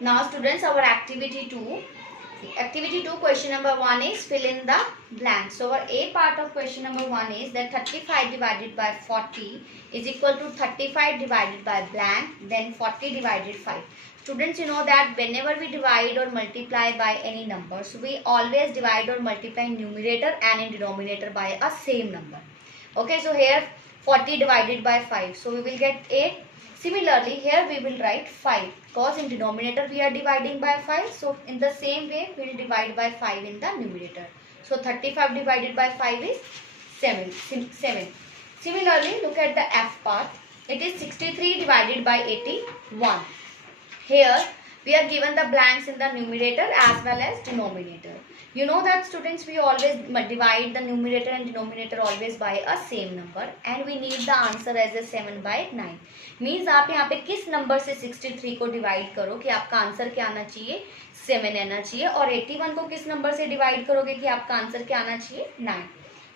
Now students, our activity 2. Activity 2 question number 1 is fill in the blank. So our A part of question number 1 is that 35 divided by 40 is equal to 35 divided by blank, then 40 divided 5. Students, you know that whenever we divide or multiply by any number, so we always divide or multiply in numerator and in denominator by a same number. Okay, so here 40 divided by 5, so we will get 8. Similarly, here we will write 5 because in denominator we are dividing by 5. So in the same way, we will divide by 5 in the numerator. So 35 divided by 5 is 7. Similarly, look at the F part. It is 63 divided by 81. Here we are given the blanks in the numerator as well as denominator. You know that students, we always divide the numerator and denominator always by a same number and we need the answer as a 7 by 9. Means आप यहाँ पे किस number से 63 को divide करो कि आपका answer क्या आना चाहिए, 7 आना चाहिए, और 81 को किस नंबर से डिवाइड करोगे कि आपका आंसर क्या आना चाहिए, 9.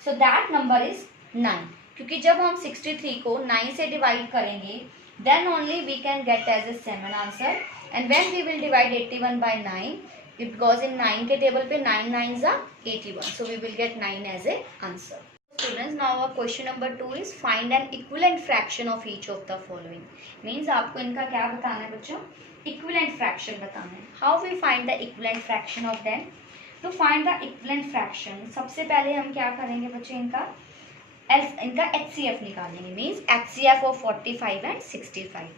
So that number is 9. क्योंकि जब हम 63 को 9 से डिवाइड करेंगे then only we can get as a 7 answer, and when we will divide 81 by 9, because in 9 के टेबल पे 9 9s are 81, so we will get 9 as a answer. Students, now our question number 2 is find an equivalent fraction of each of the following. Means आपको इनका क्या बताना है बच्चों, equivalent fraction बताना है. How we find the equivalent fraction of them? To find the equivalent fraction, सबसे पहले हम क्या करेंगे बच्चों, इनका HCF निकालेंगे. Means HCF of 45 and 65.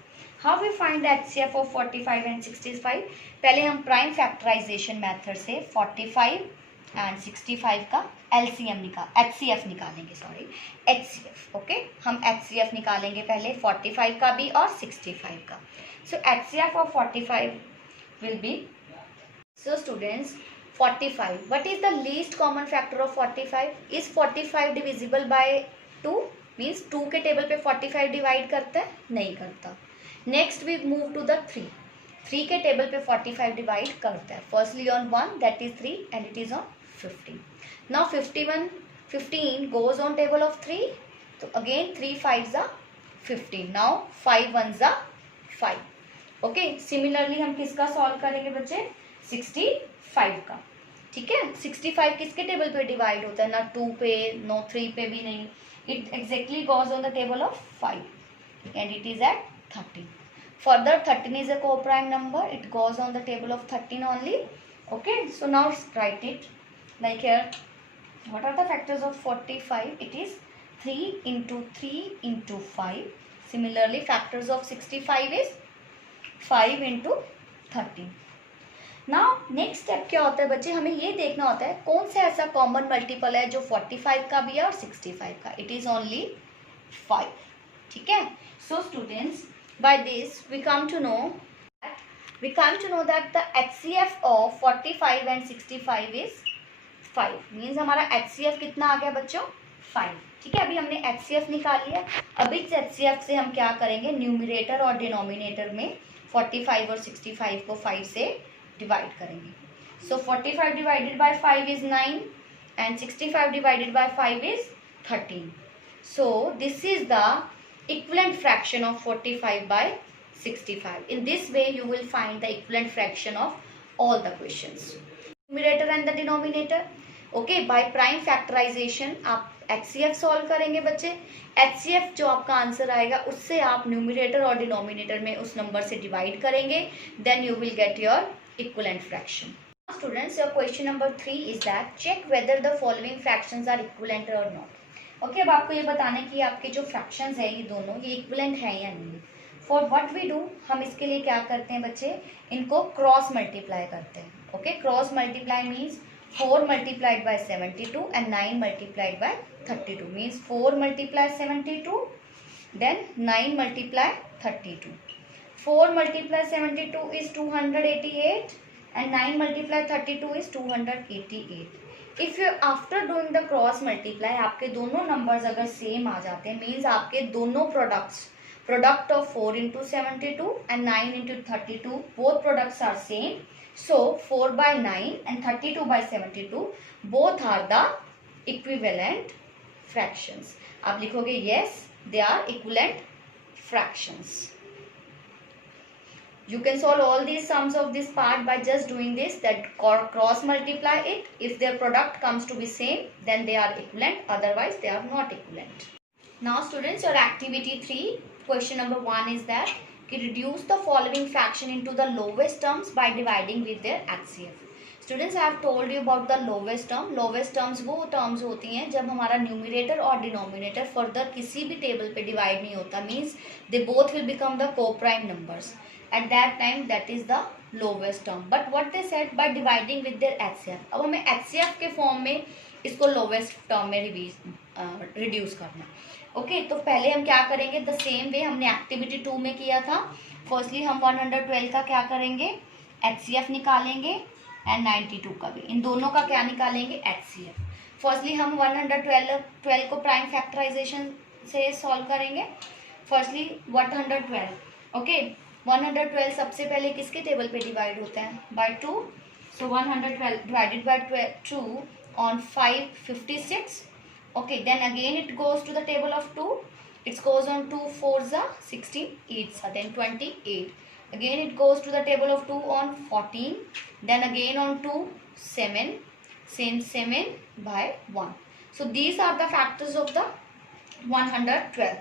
How we find HCF of 45 and 65? पहले हम प्राइम फैक्टराइजेशन मेथड से 45 एंड 65 का HCF निकालेंगे. HCF. ओके, हम HCF निकालेंगे पहले 45 का भी और 65 का. सो HCF of 45 will be, so students, 45. What is the least common factor of 45? Is 45 divisible by 2? Means 2 के टेबल पे 45 डिवाइड करता है, नहीं करता. Next we move to the 3. 3 के टेबल पे 45 डिवाइड करता है. Firstly on 1, that is 3 and it is on 15. Now 15 goes on table of 3. तो again 3 5s are 15. Now 5 1s are 5. Okay, similarly हम किसका सॉल्व करेंगे बच्चे, 65 का. ठीक है, 65 किसके टेबल पे डिवाइड होता है, ना 2 पे, नो 3 पे भी नहीं. It exactly goes on the table of 5 and it is at 13. Further 13 is a co-prime number. It goes on the table of 13 only. Okay, so now write it like here. What are the factors of 45? It is 3 into 3 into 5. Similarly, factors of 65 is 5 into 13. Now next step क्या होता है बच्चे, हमें ये देखना होता है कौन सा ऐसा कॉमन मल्टीपल है जो 45 का भी है और 65 का. It is only 5. ठीक है, so students, by this we come to know that the HCF of 45 and 65 is 5. Means हमारा HCF कितना आ गया बच्चों, 5. ठीक है, अभी हमने HCF निकाल लिया. अभी इस HCF से हम क्या करेंगे, न्यूमरेटर और डिनोमिनेटर में 45 और 65 को 5 से डिवाइड करेंगे. सो 45 divided by 5 is 9 and 65 divided by 5 is 13. So this is the equivalent fraction of 45 by 65. In this way you will find the equivalent fraction of all the questions. Numerator and the denominator. Okay, by prime factorization आप HCF solve करेंगे बच्चे. HCF जो आपका answer आएगा उससे आप numerator और denominator में उस नंबर से डिवाइड करेंगे, then you will get your equivalent fraction. Students, your question number 3 is that check whether the following fractions are equivalent or not. Okay, अब आपको ये बताना है कि आपके जो फ्रैक्शंस है ये दोनों ये इक्विवेलेंट है या नहीं. फॉर व्हाट वी डू, हम इसके लिए क्या करते हैं बच्चे, इनको क्रॉस मल्टीप्लाई करते हैं. Okay, cross multiply means 4 multiplied by 72 and 9 multiplied by 32. Means 4 multiply 72 then 9 multiply 32. 4 multiply 72 is 288 and 9 multiply 32 is 288. If you after doing the cross multiply आपके दोनों नंबर्स अगर सेम आ जाते हैं, मीन्स आपके दोनों product of 4 into 72 and 9 into 32 both products are same. So 4 by 9 and 32 by 72 both are the equivalent fractions. आप लिखोगे yes, they are equivalent fractions. You can solve all these sums of this part by just doing this, that cross multiply it. If their product comes to be same, then they are equivalent, otherwise they are not equivalent. Now students, your activity 3, question number 1 is that reduce the following fraction into the lowest terms by dividing with their HCF. Students, I have told you about the lowest term. Lowest terms वो terms होती हैं जब हमारा numerator और denominator further किसी भी table पे divide नहीं होता, means they both will become the co-prime numbers. At that time that is the lowest term. But what they said, by dividing with their HCF. अब हमें HCF के form में इसको lowest term में reduce करना. Okay तो पहले हम क्या करेंगे, द सेम वे हमने एक्टिविटी 2 में किया था. फर्स्टली हम 112 का क्या करेंगे, HCF निकालेंगे एंड 92 का भी, इन दोनों का क्या निकालेंगे, HCF. फर्स्टली हम 112 को प्राइम फैक्टराइजेशन से सॉल्व करेंगे. फर्स्टली 112 ओके 112 सबसे पहले किसके टेबल पे डिवाइड होता है, by 2. So 112 divided by 2 on 5 56. Okay, then again it goes to the table of 2. It goes on 2 4s are 16, 8s are then 28. Again it goes to the table of 2 on 14. Then again on 2 7. Same 7 by 1. So these are the factors of the 112.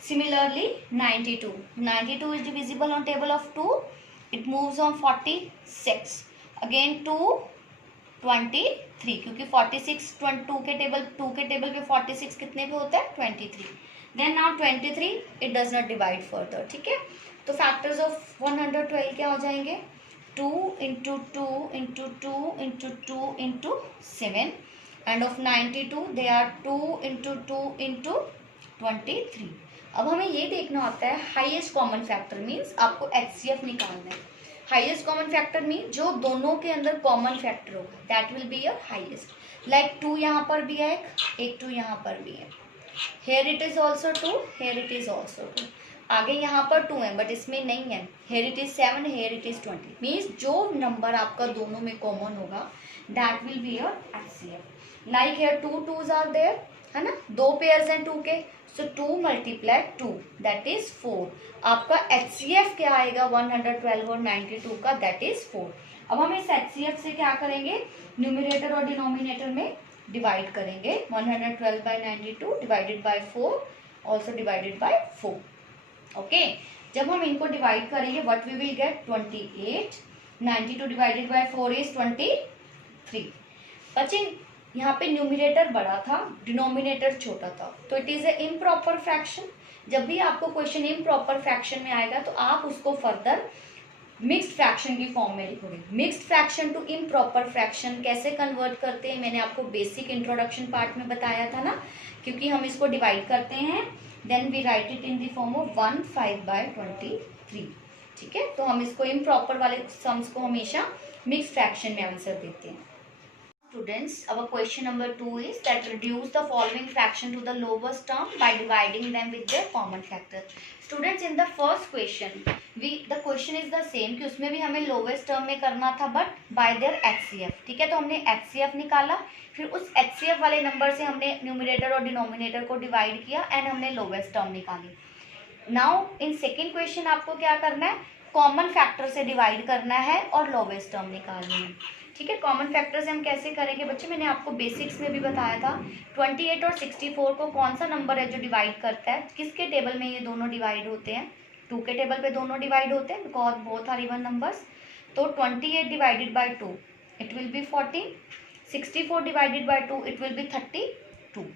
Similarly 92. 92 is divisible on table of 2. It moves on 46. Again 2 23, क्योंकि 46 2 के table पे 46 कितने पे होता है, 23. Then now 23 it does not divide further. ठीक है, तो फैक्टर्स ऑफ 112 क्या हो जाएंगे, 2 into 2 into 2 into 2 into 7 and of 92 they are 2 into 2 into 23. अब हमें ये देखना होता है हाईएस्ट कॉमन फैक्टर, मीन्स आपको HCF निकालना है. हाईएस्ट कॉमन फैक्टर मीन जो दोनों के अंदर कॉमन फैक्टर होगा, that will be your highest. Like 2 यहाँ पर भी है, एक 2 यहाँ पर भी है. Here it is also 2, here it is also 2. आगे यहाँ पर 2 है बट इसमें नहीं है. Here it is 7, here it is 20. Means जो नंबर आपका दोनों में कॉमन होगा, that will be your HCF. Like here 2 2s are there, है ना, 2 पेयर्स हैं 2 के. So 2 multiply 2 that is 4. आपका HCF क्या आएगा 112 और 92 का, दैट इज 4. अब हम इस HCF से क्या करेंगे, न्यूमिनेटर और डिनोमिनेटर में डिवाइड करेंगे. 112 by 92 divided by 4 also divided by 4. Okay, जब हम इनको डिवाइड करेंगे what we will get, 28. 92 divided by 4 is 23. बच्चे यहाँ पे न्यूमिनेटर बड़ा था, डिनोमिनेटर छोटा था, तो it is a improper fraction. जब भी आपको क्वेश्चन इम्प्रॉपर फ्रैक्शन में आएगा तो आप उसको फर्दर मिक्स्ड फ्रैक्शन की फॉर्म में लिखोगे. Mixed fraction to improper fraction कैसे कन्वर्ट करते हैं, मैंने आपको बेसिक इंट्रोडक्शन पार्ट में बताया था ना, क्योंकि हम इसको डिवाइड करते हैं, then we write it in the form of 1/5/23. ठीक है, तो हम इसको इम्प्रॉपर वाले सम्स को हमेशा मिक्स्ड फ्रैक्शन में आंसर देते हैं. Students, our question number 2 is that reduce the following fraction to the lowest term by dividing them with their common factor. Students, in the first question, the question is the same कि उसमें भी हमें lowest term में करना था but by their HCF. ठीक है, तो हमने HCF निकाला, फिर उस HCF वाले नंबर से हमने न्यूमिनेटर और डिनोमिनेटर को डिवाइड किया एंड हमने लोवेस्ट टर्म निकाली. नाउ इन सेकेंड क्वेश्चन आपको क्या करना है, कॉमन फैक्टर से डिवाइड करना है और लोवेस्ट टर्म निकालनी है. ठीक है, कॉमन फैक्टर से हम कैसे करेंगे बच्चे, मैंने आपको बेसिक्स में भी बताया था. 28 और 64 को कौन सा नंबर है जो डिवाइड करता है, किसके टेबल में ये दोनों डिवाइड होते हैं, 2 के टेबल पे दोनों डिवाइड होते हैं, because both are even numbers. तो 28 divided by 2 it will be 14. 64 divided by 2 it will be 32.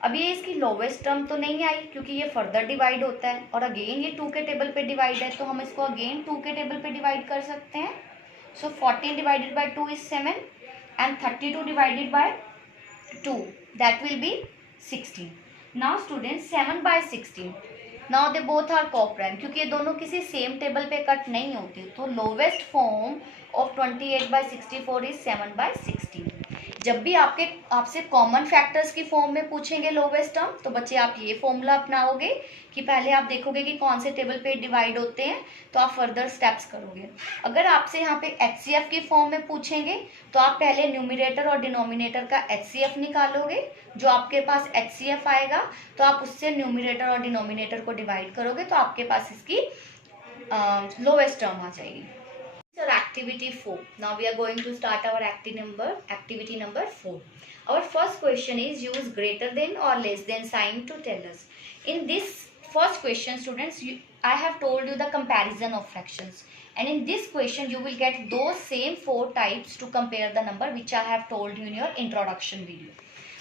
अब ये इसकी लोवेस्ट टर्म तो नहीं आई क्योंकि ये फर्दर डिवाइड होता है, और अगेन ये 2 के टेबल पे डिवाइड है, तो हम इसको अगेन 2 के टेबल पे डिवाइड कर सकते हैं. So 14 divided by 2 is 7 and 32 divided by 2 that will be 16. Now students 7 by 16. Now they both are co-prime क्योंकि ये दोनों किसी सेम टेबल पे कट नहीं होते, तो lowest form of 28 by 64 is 7 by 16. जब भी आपसे कॉमन फैक्टर्स की फॉर्म में पूछेंगे लोवेस्ट टर्म, तो बच्चे आप ये फॉर्मूला अपनाओगे कि पहले आप देखोगे कि कौन से टेबल पे डिवाइड होते हैं, तो आप फर्दर स्टेप्स करोगे. अगर आपसे यहाँ पे HCF की फॉर्म में पूछेंगे तो आप पहले न्यूमिनेटर और डिनोमिनेटर का HCF निकालोगे. जो आपके पास HCF आएगा तो आप उससे न्यूमिनेटर और डिनोमिनेटर को डिवाइड करोगे, तो आपके पास इसकी लोएस्ट टर्म आ जाएगी. Sir, activity 4. Now we are going to start our activity number 4. Our first question is use greater than or less than sign to tell us. In this first question, students, I have told you the comparison of fractions. And in this question, you will get those same 4 types to compare the number which I have told you in your introduction video.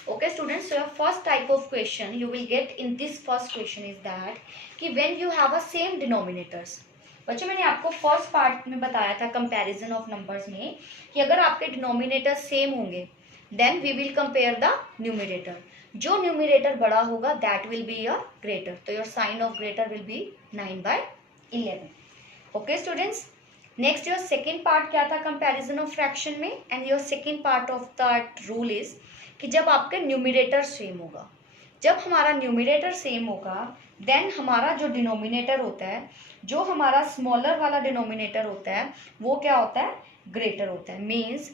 Okay, students, so your first type of question you will get in this first question is that कि when you have a same denominators. बच्चों मैंने आपको first part में बताया था comparison of numbers में कि अगर आपके डिनोमिनेटर सेम होंगे then we will compare the numerator. जो न्यूमरेटर बड़ा होगा that will be your greater. तो your sign of greater will be 9/11. Okay students, next your second part क्या था कंपैरिजन ऑफ फ्रैक्शन में. And your second part of that rule is कि जब आपके न्यूमरेटर सेम होगा, जब हमारा न्यूमरेटर सेम होगा देन हमारा जो डिनोमिनेटर होता है, जो हमारा स्मॉलर वाला डिनोमिनेटर होता है वो क्या होता है, ग्रेटर होता है. Means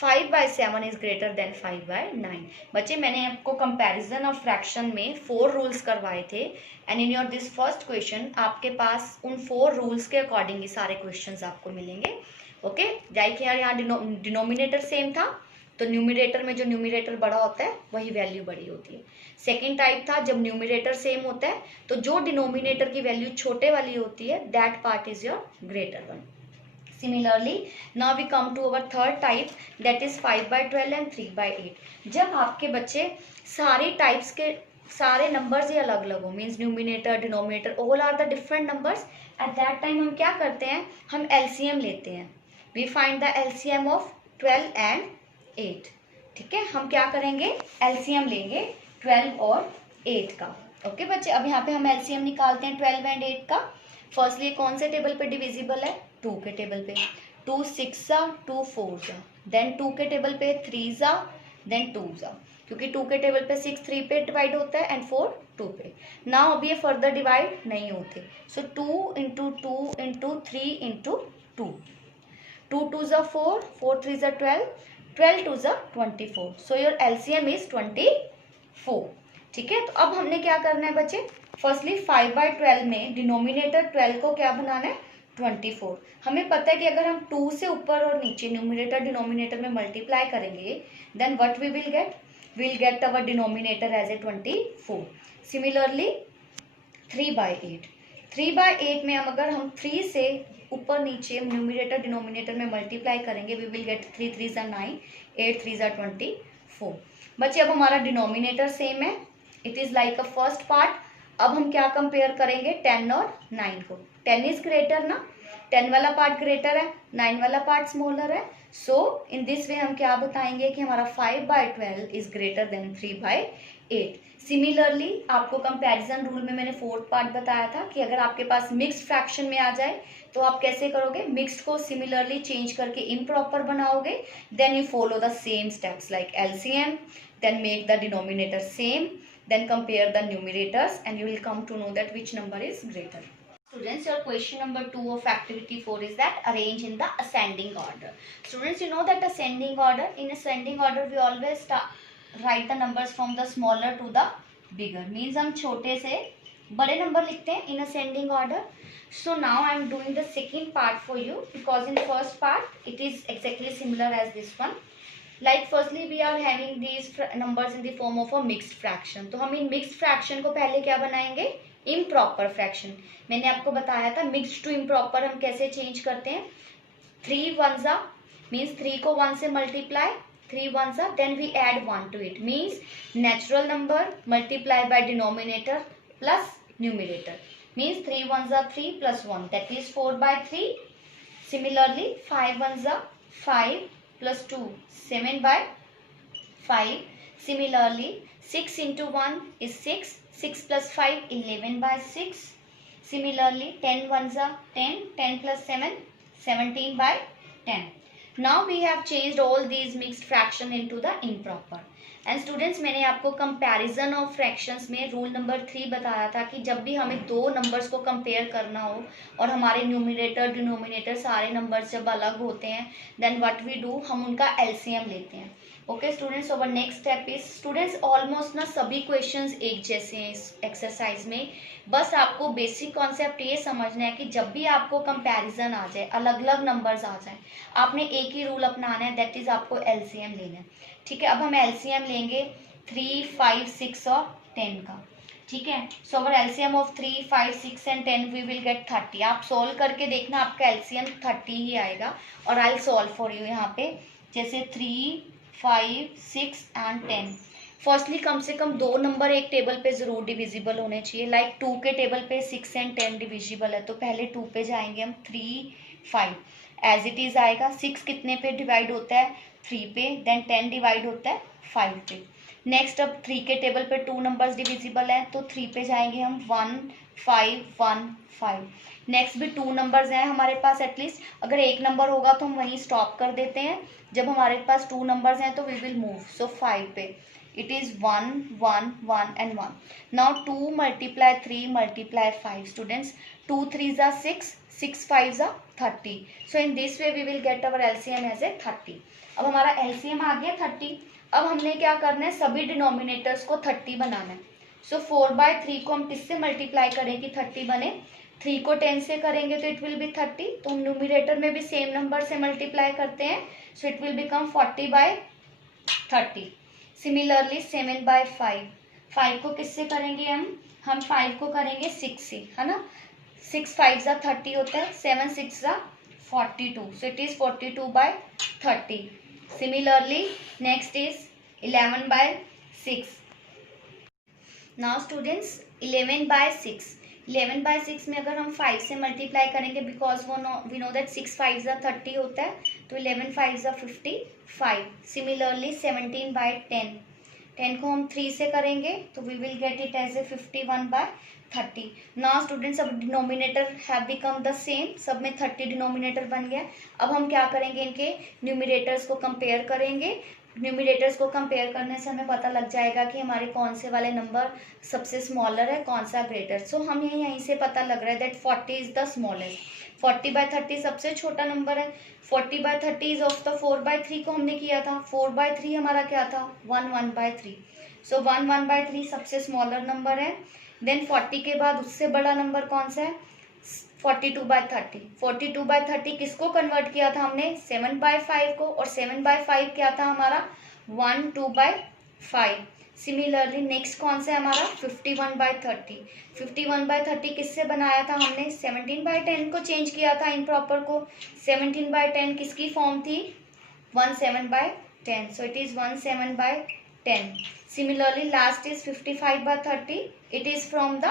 5/7 is greater than 5/9. बच्चे मैंने आपको कंपैरिजन ऑफ फ्रैक्शन में 4 रूल्स करवाए थे and in your this first question आपके पास उन 4 रूल्स के अकॉर्डिंग ही सारे क्वेश्चंस आपको मिलेंगे. ओके, जाए कि यार यहाँ डिनोमिनेटर सेम था तो न्यूमरेटर में जो न्यूमरेटर बड़ा होता है वही वैल्यू बड़ी होती है. सेकेंड टाइप था जब न्यूमरेटर सेम होता है तो जो डिनोमिनेटर की वैल्यू छोटे वाली होती है that part is your greater one. Similarly, now we come to our third type that is 5/12 and 3/8. जब आपके बच्चे सारे टाइप्स के सारे नंबर्स ही अलग अलग हो, means numerator denominator all are the different numbers, at that time हम क्या करते हैं, हम एलसीएम लेते हैं. We find the LCM of 12 and 8. ठीक है, हम क्या करेंगे, एलसीएम लेंगे 12 और 8 का. ओके बच्चे, अब यहाँ पे हम एलसीएम निकालते हैं 12 एंड 8 का. फर्स्टली कौन से टेबल पे डिविजिबल है, 2 के टेबल पे. 2 6 2 4 देन 2 के टेबल पे 3 देन 2 क्योंकि 2 के टेबल पे 6 3 पे डिवाइड होता है एंड 4 2 पे. नाउ अब ये फर्दर डिवाइड नहीं होते, सो 2 into 2 into 3 into 2. 2 2 4, 4 3 12, 12 2 24. So your LCM is 24. ठीक है, तो अब हमने क्या करना है बच्चे, फर्स्टली 5/12 में डिनोमिनेटर 12 को क्या बनाना है, 24. हमें पता है कि अगर हम 2 से ऊपर और नीचे न्यूमरेटर डिनोमिनेटर में मल्टीप्लाई करेंगे then what we will get, will get our denominator as a 24. Similarly 3/8. 3/8 में अगर हम 3 से ऊपर नीचे न्यूमरेटर डिनोमिनेटर में मल्टीप्लाई करेंगे वी विल गेट 3 3 9, 8 3 24. बच्चे अब हमारा डिनोमिनेटर सेम है, it is like a first part. अब हम क्या कंपेयर करेंगे, 10 और 9 को. 10 इज ग्रेटर ना, 10 वाला पार्ट ग्रेटर है, 9 वाला पार्ट स्मॉलर है. सो इन दिस वे हम क्या बताएंगे कि हमारा 5/12 इज ग्रेटर देन 3/8. सिमिलरली आपको कंपैरिजन रूल में मैंने 4th पार्ट बताया था कि अगर आपके पास मिक्स्ड फ्रैक्शन में आ जाए तो आप कैसे करोगे, मिक्स्ड को सिमिलरली चेंज करके इम्प्रॉपर बनाओगे. Then you follow the same steps like LCM, then make the denominator same, then compare the numerators and you will come to know that which number is greater. Students, your question number 2 of activity 4 is that arrange in the ascending order. Students, you know that ascending order, in ascending order we always write the numbers from the smaller to the bigger, means हम छोटे से बड़े number लिखते हैं in ascending order. So now I am doing the second part for you because in first part it is exactly similar as this one. Like firstly we are having these numbers in the form of a mixed fraction. तो हम इन mixed fraction को पहले क्या बनाएंगे, improper fraction. मैंने आपको बताया था mixed to improper हम कैसे change करते हैं. 3 1 means 3 को 1 से multiply, 3 1 then we add 1 to it, means natural number multiply by denominator plus numerator, means 3 1 3 plus 1 that is 4/3. Similarly 5 1 5 plus 2 7/5. Similarly 6 into 1 is 6, 6 plus 5 11/6. Similarly 10 1 10, 10 plus 7 17/10. Now we have changed all these mixed fraction into the improper. And students, मैंने आपको comparison of fractions में rule number 3 बताया था कि जब भी हमें दो नंबर्स को कंपेयर करना हो और हमारे न्यूमरेटर डिनोमिनेटर सारे नंबर्स जब अलग होते हैं, देन व्हाट वी डू, हम उनका एलसीएम लेते हैं। Okay students, over next step is, students almost ना सभी क्वेश्चंस एक जैसे हैं इस एक्सरसाइज में। बस आपको बेसिक कॉन्सेप्ट ये समझना है कि जब भी आपको कंपैरिजन आ जाए, अलग अलग नंबर्स आ जाए, आपने एक ही रूल अपनाना है, दैट इज आपको एलसीएम लेना है। ठीक है, अब हम एलसीएम लेंगे 3, 5, 6 और 10 का। ठीक है, so our LCM of 3, 5, 6 and 10 we will get 30। आप सोल्व करके देखना, आपका एलसीएम 30 ही आएगा। और I will solve for you यहाँ पे, जैसे 3, 5, 6 एंड 10। फर्स्टली कम से कम दो नंबर एक टेबल पे जरूर डिविजिबल होने चाहिए। लाइक 2 के टेबल पे 6 एंड 10 डिविजिबल है, तो पहले 2 पे जाएंगे हम, 3, 5 एज इट इज आएगा। 6 कितने पे डिवाइड होता है, 3 पे, देन 10 डिवाइड होता है 5 पे। नेक्स्ट अब 3 के टेबल पे 2 नंबर्स डिविजिबल है, तो 3 पे जाएंगे हम, 1, 5, 1, 5। नेक्स्ट भी 2 नंबर्स हैं हमारे पास एटलीस्ट, अगर एक नंबर होगा तो हम वहीं स्टॉप कर देते हैं। जब हमारे पास 2 नंबर्स हैं तो वी विल मूव, सो 5 पे it is 1, 1, 1 and 1. Now 2 multiply 3 multiply 5 students, 2 3s are 6, 6 5s are 30. So in this way we will get our LCM as a 30. अब हमारा LCM आ गया 30। अब हमने क्या करना है, सभी डिनोमिनेटर्स को 30 बनाना है। सो 4/3 को हम किससे मल्टीप्लाई करें कि 30 बने, 3 को 10 से करेंगे तो इट विल बी 30। तो हम न्यूमिनेटर में भी सेम नंबर से मल्टीप्लाई करते हैं, so it will become 40/30। Similarly 7/5, 5 को किससे करेंगे हम 5 को करेंगे 6 से, है ना। 6 5s are 30 होता है, 7 6s are 42, so it is 42/30. Similarly next is 11/6. Now students 11/6, 11/6 में अगर हम 5 से मल्टीप्लाई करेंगे, because we know that 6 5s are 30 होता है, तो 11 5s are 55. सिमिलरली 17/10, 10 को हम 3 से करेंगे तो we will get it as a 51/30. Now students, अब denominator have become the same, सब में 30 डिनोमिनेटर बन गया। अब हम क्या करेंगे, इनके न्यूमिनेटर्स को कंपेयर करेंगे। न्यूमिनेटर्स को कंपेयर करने से हमें पता लग जाएगा कि हमारे कौन से वाले नंबर सबसे स्मॉलर है, कौन सा ग्रेटर। सो हम यहीं से पता लग रहा है दैट 40 इज द स्मॉलेस्ट। 40/30 सबसे छोटा नंबर है। 40/30 इज ऑफ द 4/3 को हमने किया था, 4/3 हमारा क्या था, 1/3। सो 1/3 सबसे स्मॉलर नंबर है। देन 40 के बाद उससे बड़ा नंबर कौन सा है, 42/30। 42/30 किसको कन्वर्ट किया था हमने, 7/5 को, और 7/5 क्या था हमारा, 1/2/5। सिमिलरली नेक्स्ट कौन सा है हमारा, 51/30। 51/30 किससे बनाया था हमने, 17/10 को चेंज किया था इम्प्रॉपर को। 17/10 किसकी फॉर्म थी, 17/10, so it is 17/10। Similarly last is 55/30, it is from the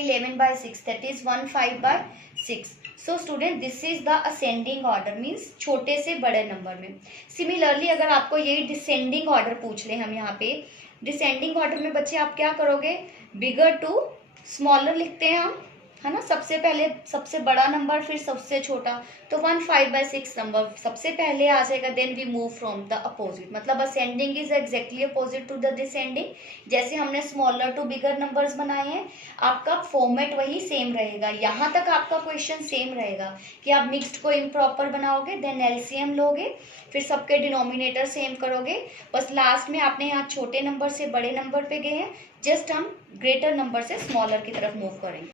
11/6, that is 15/6. So student, this is the ascending order, means छोटे से बड़े नंबर में। सिमिलरली अगर आपको ये डिसेंडिंग ऑर्डर पूछ ले हम यहाँ पे, डिसेंडिंग ऑर्डर में बच्चे आप क्या करोगे, बिगर टू स्मॉलर लिखते हैं हम, है ना। सबसे पहले सबसे बड़ा नंबर, फिर सबसे छोटा, तो 15/6 नंबर सबसे पहले आ जाएगा। Then we move from the opposite, मतलब ascending is exactly opposite to the descending. जैसे हमने स्मॉलर टू बिगर नंबर्स बनाए हैं, आपका फॉर्मेट वही सेम रहेगा। यहाँ तक आपका क्वेश्चन सेम रहेगा कि आप मिक्स्ड को इम्प्रॉपर बनाओगे, देन एलसीएम लोगे, फिर सबके डिनोमिनेटर सेम करोगे। बस लास्ट में आपने यहाँ छोटे नंबर से बड़े नंबर पे गए हैं, जस्ट हम ग्रेटर नंबर से स्मॉलर की तरफ मूव करेंगे।